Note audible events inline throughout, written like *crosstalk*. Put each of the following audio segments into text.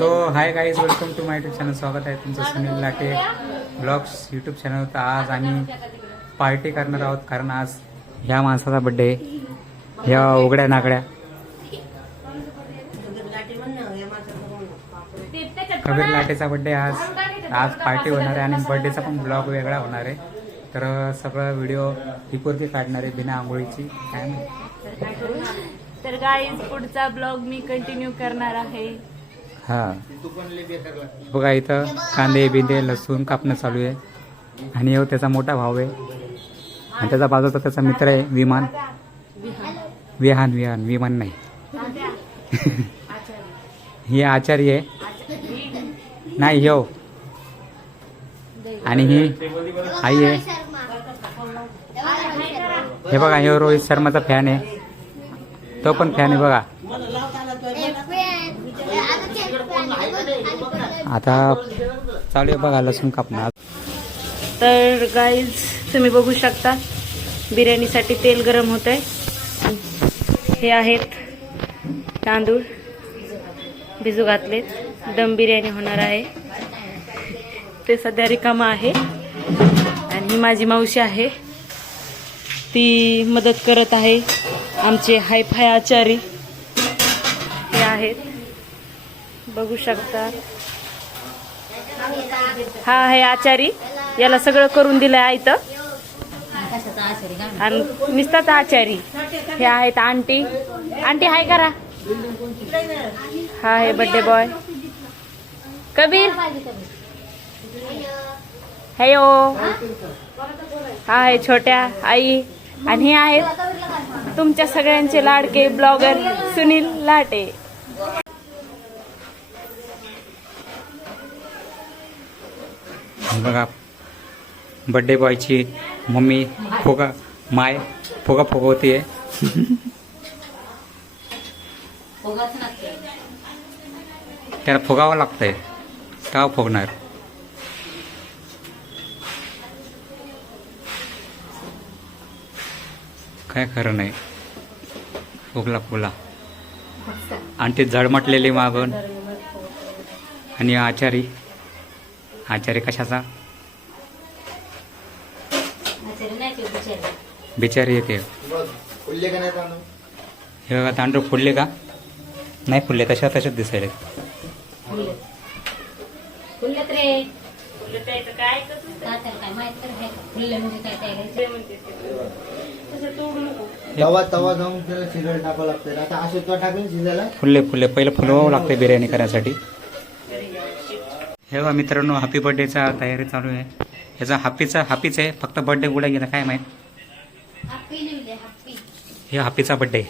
So hi guys welcome to my YouTube channel स्वागत आहे तुमचं Sunil Late blogs YouTube channel तर आज आम्ही पार्टी करणार आहोत कारण आज ह्या माणसाचा बड्डे आहे ह्या उघड्या नागड्या कबीर लाटेचा बड्डे आज आज पार्टी होणार आहे आणि बड्डेचा पण ब्लॉग वेगळा होणार आहे तर सगळं व्हिडिओ हिपोरती काढणार आहे बिना आंघोळीची काय तर गाईज पुढचा ब्लॉग मी कंटिन्यू करणार आहे हा. बघा इथं कांदे बिंदे लसूण कापणं चालू आहे. आणि हो त्याचा मोठा भाऊ आहे. आणि त्याचा बाजूचा त्याचा मित्र आहे विमान. विहान विहान विमान नाही. *laughs* ही आचार्य आहे. नाही हो आणि ही आई आहे. हे बघा हे रोहित शर्माचा फॅन आहे. तो पण फॅन आहे बघा. आता चालू आहे बघा लसूण कापणार. तर गाईज तुम्ही बघू शकता बिर्याणीसाठी तेल गरम होत आहे हे आहेत तांदूळ भिजू घातलेत. दम बिर्याणी होणार आहे. ते सध्या रिकामा आहे. आणि ही माझी मावशी आहे. ती मदत करत आहे. आमचे हाय फाय आचारी. हे आहेत. बघू शकता. हा आहे आचारी. याला सगळं करून दिलंय आयत आणि नुसताच आचारी. हे आहेत आंटी. आंटी हाय करा. हा आहे बर्थडे बॉय कबीर. हॅलो हा आहे छोट्या आई. आणि हे आहेत तुमच्या सगळ्यांचे लाडके ब्लॉगर सुनील लाटे. बघा. बड्डे बॉयची मम्मी फोगा माय फोगा फोगवते त्याला फुगावं लागतंय. तेव्हा फुगणार? काय खरं नाही. फुगला फुगला. आणि ते झडमटलेली मागून. आणि आचारी. आचारी कशाचा? बिचारी? येते हे बघा तांदूळ फुडले का? नाही फुडले तशा तशाच दिसायले. तवा तवा जाऊन त्याला शिजवायला टाकावं लागतं आता असे तो टाकून शिजायला? फुलले फुलले. पहिलं फुलवावं लागतं बिर्याणी करण्यासाठी. हे बघा मित्रांनो हॅपी बर्थडेचा तयारी चालू आहे. ह्याचा हॅपीचा हॅपीच आहे फक्त बर्थडे कुठे गेला काय माहीत? हे हॅपीचा बर्थडे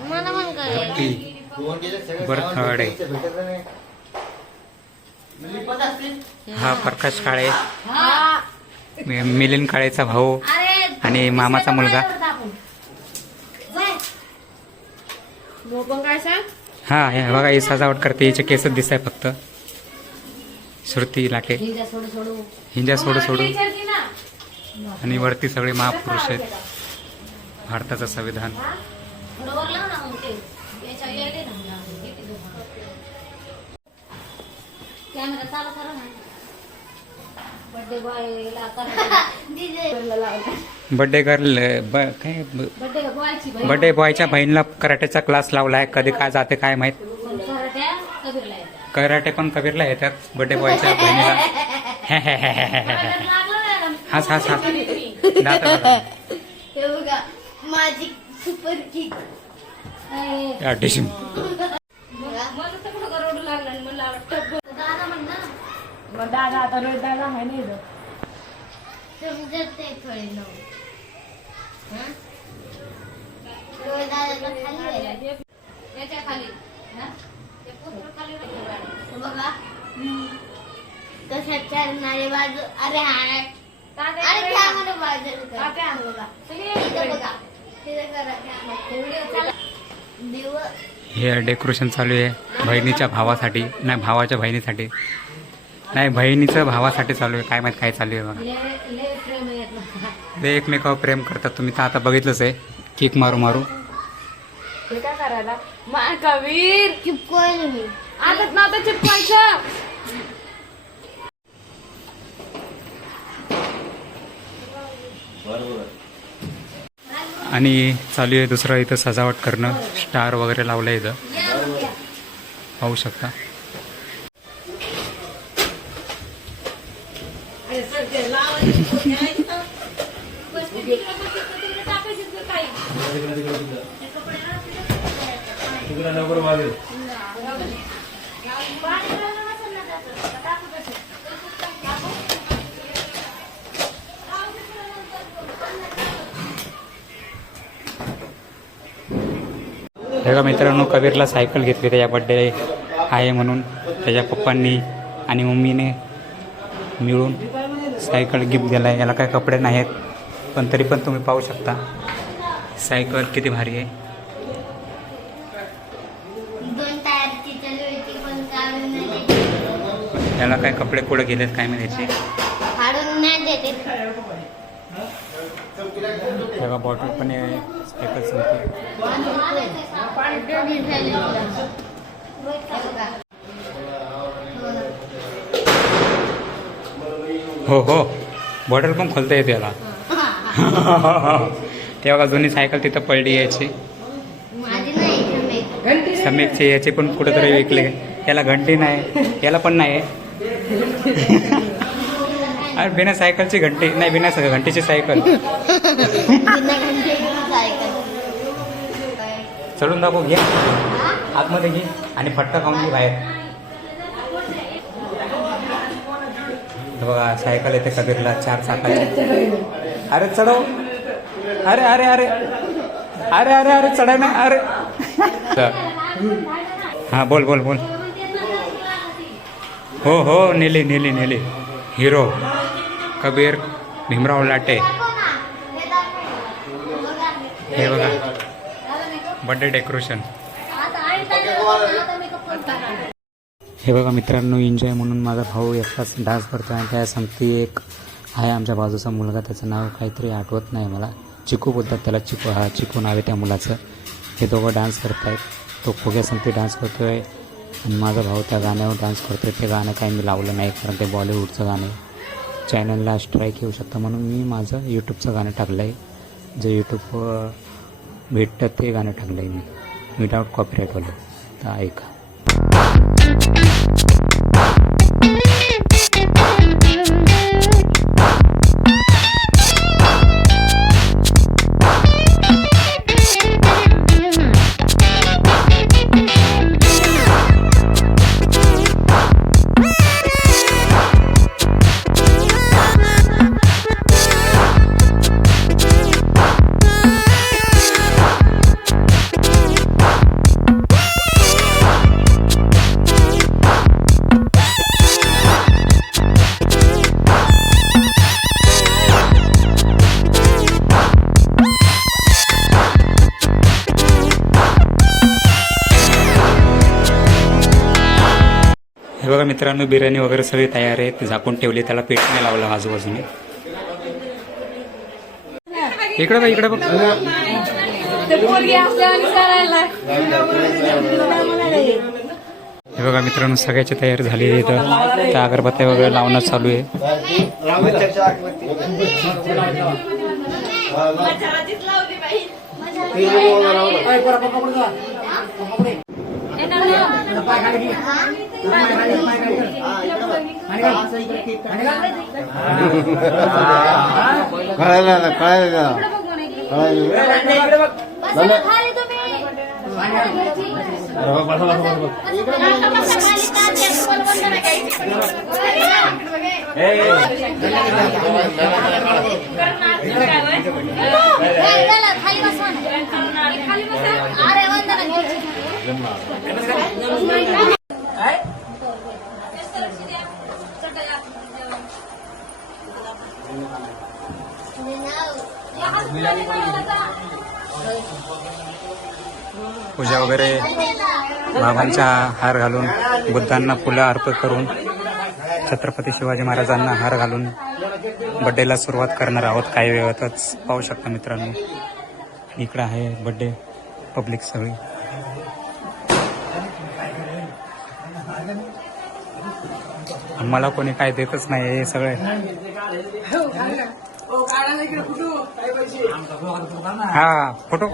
मला पण काय हॅपी दोन केले सगळे बर्थडे. हा प्रकाश काळे. मि- मिलिंद काळेचा भाऊ आणि मामाचा मुलगा. हा हे बघा ही सजावट करते. हिचे केसच दिसत आहे फक्त. श्रुती लाटे. हिंजा सोडू सोडू. आणि वरती सगळे महापुरुष आहेत. भारताचं संविधान. कॅमेरा चालू करा ना. बर्थडे बॉयला *laughs* बर्थडे गर्ल ब काय बर्थडे बॉयची बर्थडे बॉयच्या बहिणीला कराटेचा क्लास लावला आहे. कधी काय जाते काय माहीत? कराटे पण कबीरला येतात बर्थडे बॉयच्या बहिणीला. *laughs* हास हास हास. दात बघा. हे बघा माझी सुपर किक या डिशिम मला तर कुठं रडू लागला आणि मला दादा आता रोज दादा आहे नाही. समजत नाही थोडे नऊ बघा चालणारे बाजू अरे अरे घ्या बाजू बघा हे डेकोरेशन चालू आहे बहिणीच्या भावासाठी नाही भावाच्या बहिणीसाठी. नाही बहिणीचं भावासाठी चालू आहे. काय माहीत काय चालू आहे बघा. ते एकमेकावर प्रेम करतात. तुम्ही तर आता बघितलंच आहे. किक मारू मारू. हे काय करायला? मा कबीर चिपकोय मी. आता नातं चिपकायचं आणि चालू आहे दुसरं इथं सजावट करणं. स्टार वगैरे लावलं इथं. पाहू शकता. हे का मित्रांनो कबीरला सायकल घेतली त्याच्या बड्डे आहे म्हणून त्याच्या पप्पांनी आणि मम्मीने मिळून सायकल गिफ्ट दिला आहे याला काय कपडे नाहीत पण तरी पण तुम्ही पाहू शकता. सायकल किती भारी आहे. दोन टायरची चालू होती पण काढून नाही देते. याला काय कपडे कुठे गेलेत काय माहिती? नाही देते. तेव्हा बॉटल पण आहे. सायकल संपली हो हो. बॉटल पण खोलता येते याला. *laughs* तेव्हा जुनी सायकल तिथं पडली याची माझी नाही थांबायची. समीरचे याचे पण कुठेतरी विकले. याला घंटी नाही. याला पण नाही. *laughs* अरे बिना सायकलची घंटी. नाही बिना घंटीची सायकल. बिना घंटेची सायकल. चढून दाखव घे. आतमध्ये घे आणि फट्टा खाऊन घे बाहेर. बघा सायकल येते कबीरला चार चाकाची अरे चढव. अरे अरे अरे. अरे अरे अरे चढाय नाही अरे. हा बोल बोल बोल. हो हो नेली नेली नेली. हिरो. कबीर भीमराव लाटे. हे बघा. Birthday decoration. हे बघा मित्रांनो एन्जॉय म्हणून माझा भाऊ एकटाच डान्स करतो आणि त्या संगती एक आहे आमच्या बाजूचा मुलगा त्याचं नाव काहीतरी आठवत नाही मला. चिकू बोलतात त्याला चिकू हा चिकू नाव आहे त्या मुलाचं. हे दोघं डान्स करत आहेत तो फुग्या संगती डान्स करतो आहे आणि माझा भाऊ त्या गाण्यावर डान्स करतो आहे ते गाणं काही मी लावलं नाही कारण ते बॉलिवूडचं गाणं आहे. चॅनलला स्ट्राईक येऊ शकतं म्हणून मी माझं यूट्यूबचं गाणं टाकलं आहे जे यूट्यूबवर भेटतं ते गाणं टाकलं आहे मी विदाऊट कॉपीराईटवालं तर ऐका. मित्रांनो बिर्याणी वगैरे सगळी तयार आहे झाकून ठेवली त्याला पेट नाही लावला आजूबाजूने. इकडे बघ इकडे बघ. हे बघा मित्रांनो सगळ्याची तयारी झाली आहे इथं. त्या अगरबत्त्या वगैरे लावणं चालू आहे. कळायला ना कळायला ना कळायला खाली पूजा वगैरे बाबांचा हार घालून बुद्धांना फुलं अर्पण करून छत्रपती शिवाजी महाराजांना हार घालून बड्डेला सुरुवात करणार आहोत. काही वेळातच पाहू शकता मित्रांनो. इकडं आहे बड्डे पब्लिक सगळी. मला कोणी काय देतच नाही हे सगळे. हा फोटो.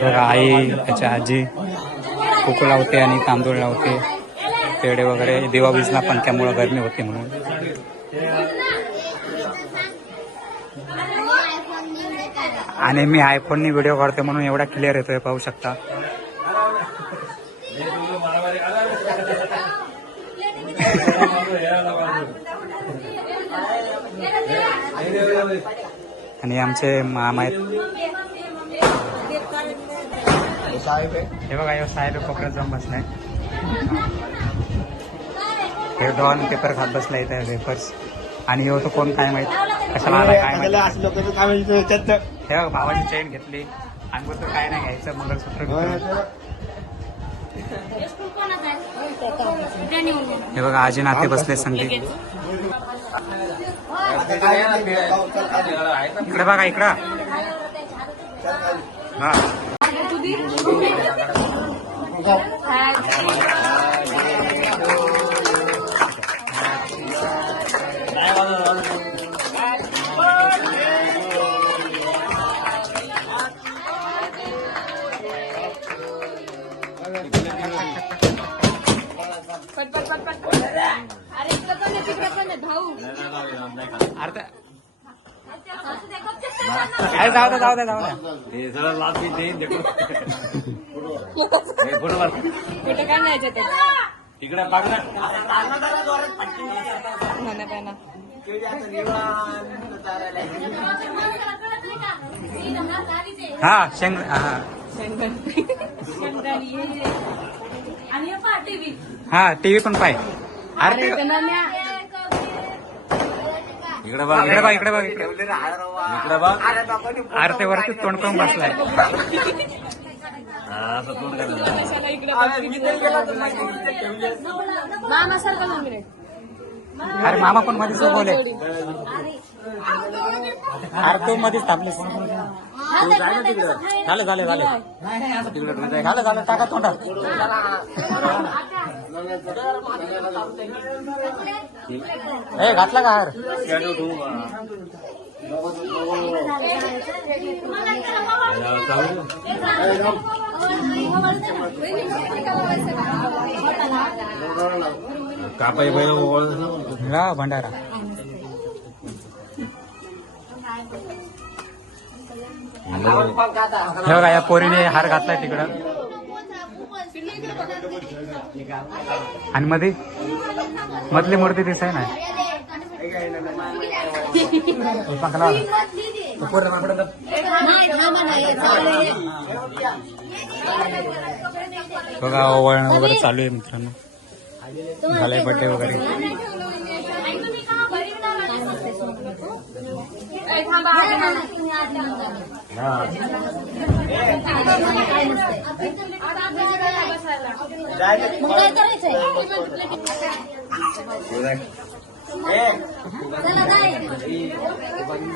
बघा आई त्याच्या आजी कुकू लावते आणि तांदूळ लावते. पेढे वगैरे दिवा पण पंख्यामुळे गरमी होते म्हणून. आणि मी आयफोननी व्हिडिओ काढते म्हणून एवढा क्लिअर येतोय पाहू शकता. आणि आमचे मामा आहेत. हे बघा हे साहेब कोपऱ्यात जाऊन बसलाय. हे डॉन पेपर खात बसलाय इथे पेपर्स आणि हो तो कोण काय माहीत? कशाला आला काय माहीत? असं काय हे बघ, भावाची चेन घेतली. अंगोतर काय नाही घ्यायचं मंगळसूत्र हे बघा आजी नाते बसले संगीत. इकडे बघा इकडं. हा. अरे जाऊ दे जाऊ दे जाऊ दे. कुठे काय नाही तिकडे बघ ना. म्हणा काय ना. हा शेंग हा. हा टीव्ही. पण पाय. अरे इकडे बघ इकडे बघ इकडे बघ इकडे इकडे बघ. अरे ते वरती तोंड करून बसलाय. हा, असं तोंड अरे मामा पण मध्येच बोले अरे. तू मध्येच थांबले झालं झालं झालं झालं झालं. टाका तोंडात. ए घातला का हार? कापाई बैल ओळ हा भंडारा. हे बघा या पोरीने हार घातलाय तिकडं. आणि मध्ये मधली मूर्ती दिसाय ना बघा ओवळण वगैरे चालू आहे मित्रांनो. झालंय बड्डे वगैरे. काय करायचंय चला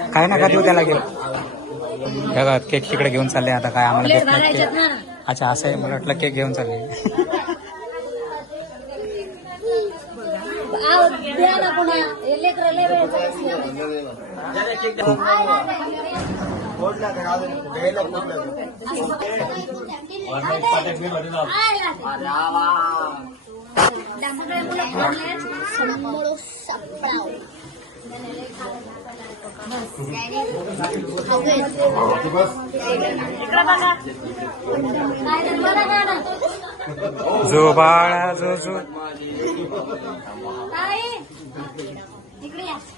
काय देऊ त्याला घेऊ बघा केक तिकडे घेऊन चालले आता काय आम्हाला देत नाही केक अच्छा असं आहे मला वाटलं केक घेऊन चालले. लेकरं लय वेळ फोडला का अजून घ्यायला फोडला जो बाळा जो जो इकडे या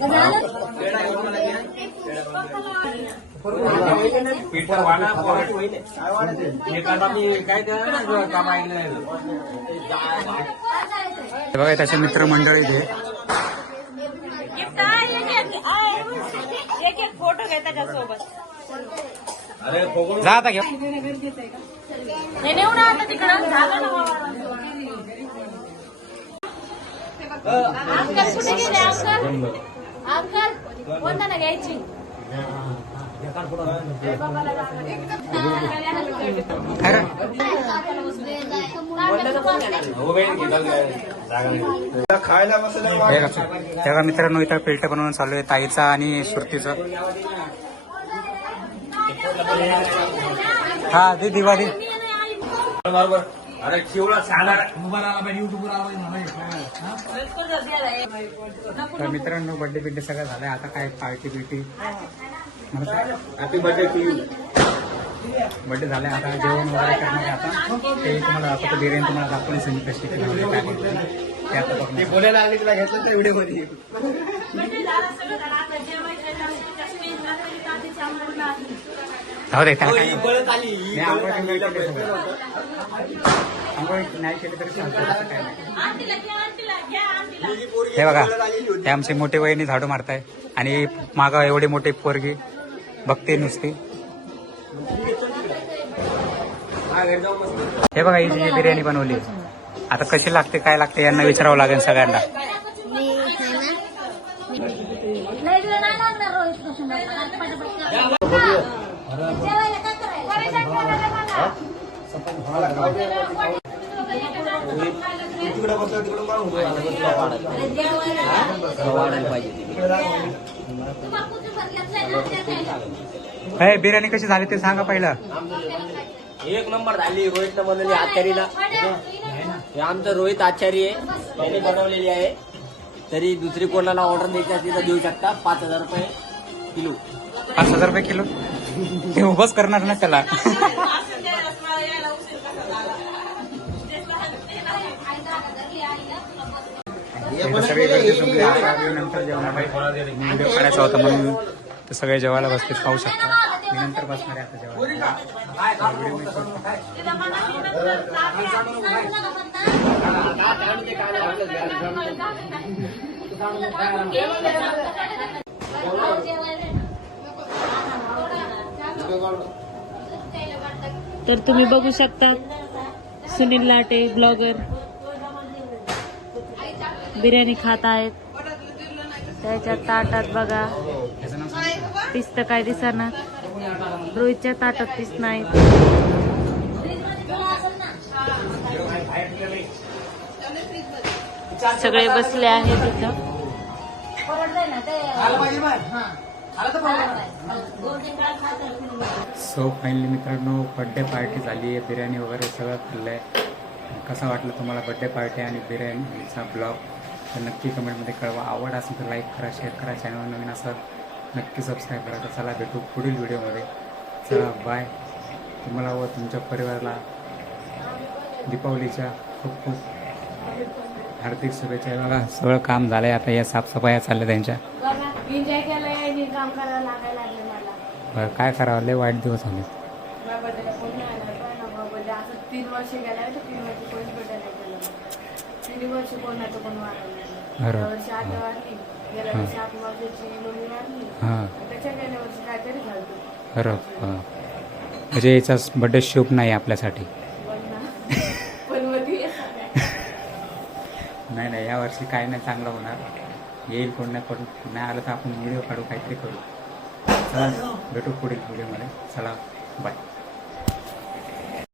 ठीक आहे, ठीक बघा त्याचे मित्रमंडळी ते फोटो घे त्याच्यासोबत जा आता घेऊ नेऊ ना आता तिकडं झालं ना कुठे गेले अंकल घ्यायची. हे? तेव्हा मित्रांनो इथं पेल्ट बनवून चालू आहे ताईचा आणि सुरतीचं हा दे दिवाळी. बरोबर. अरे युट्यूबवर आवाज तर मित्रांनो बर्थडे बिड्डे सगळं झालंय. आता काय party बिर्टी? Happy birthday to you birthday झालाय. आता जेवण वगैरे करणार आता. ते तुम्हाला दाखवतो बिर्याणी तुम्हाला दाखवली संधी कशी केली वगैरे काय केली. ते आता बोलायला लागले तुला घेतलं त्या व्हिडिओमध्ये जाऊ दे त्याला काय? नाही. मी आंघोळ बिंघोळ केली सगळं. आंघोळ नाही केली तरी चालतं तसं काय नाही. हे बघा हे आमचे मोठे वहिनी झाडू मारताय. आणि माग एवढी मोठी पोरगी बघते नुसती. हे बघा ही जी बिर्याणी बनवली. आता कशी लागते काय लागते यांना विचारावं लागेल सगळ्यांना. नाही तुला नाही लागणार रोहित तिकडे बसलं. हे बिर्याणी कशी झाली ते सांगा पहिलं. एक नंबर झाली रोहित बनवली आचारीला. हे आमचं रोहित आचारी आहे त्याने बनवलेली आहे. तरी दुसरी कोणाला ऑर्डर द्यायची असली तर देऊ शकता पाच हजार रुपये किलो. पाच हजार रुपये किलो? उभंच करणार ना त्याला. इथं सगळी गर्दी संपली आता नंतर जेवणाला व्हिडिओ काढायचा होता म्हणून ते सगळे जेवायला बसते पाहू शकता मी नंतर बसणार आहे आता जेवायला. व्हिडिओ मी करतो. तर तुम्ही बघू शकता सुनील लाटे ब्लॉगर. बिर्याणी खात आहेत. त्याच्या ताटात बघा. पिस्त काय दिसणार रोहितच्या ताटात पिस नाही सगळे बसले आहेत तिथं सो फायनली मित्रांनो बड्डे पार्टी झाली आहे. बिर्याणी वगैरे सगळं खाल्लंय. कसा वाटलं तुम्हाला बड्डे पार्टी आणि बिर्याणीचा ब्लॉग तर नक्की कमेंटमध्ये कळवा. आवड असेल तर लाईक करा शेअर करा. चॅनल नवीन असाल नक्की सबस्क्राईब करा. तर चला भेटू पुढील व्हिडिओमध्ये चला बाय तुम्हाला व तुमच्या परिवाराला दीपावलीच्या खूप खूप हार्दिक शुभेच्छा. बघा सगळं काम झालं आहे आता. या साफसफाया चालल्या त्यांच्या. बरं काय करावं? लय वाईट दिवस आले. तीन वर्ष गेल्या तीन वर्ष वर्ष कोण नाही. या वर्षी आठ गेल्या वर्षी आठ वर्षाची हां. त्याच्या गेल्या वर्षी काहीतरी झालं. हां. अजयचा बड्डे शुभ नाही आपल्यासाठी. *laughs* नाही नाही. यावर्षी काय नाही चांगलं होणार. येईल कोण नाही कोण. नाही आलं तर आपण व्हिडिओ काढू काहीतरी करू. चला भेटू पुढील व्हिडिओमध्ये चला बाय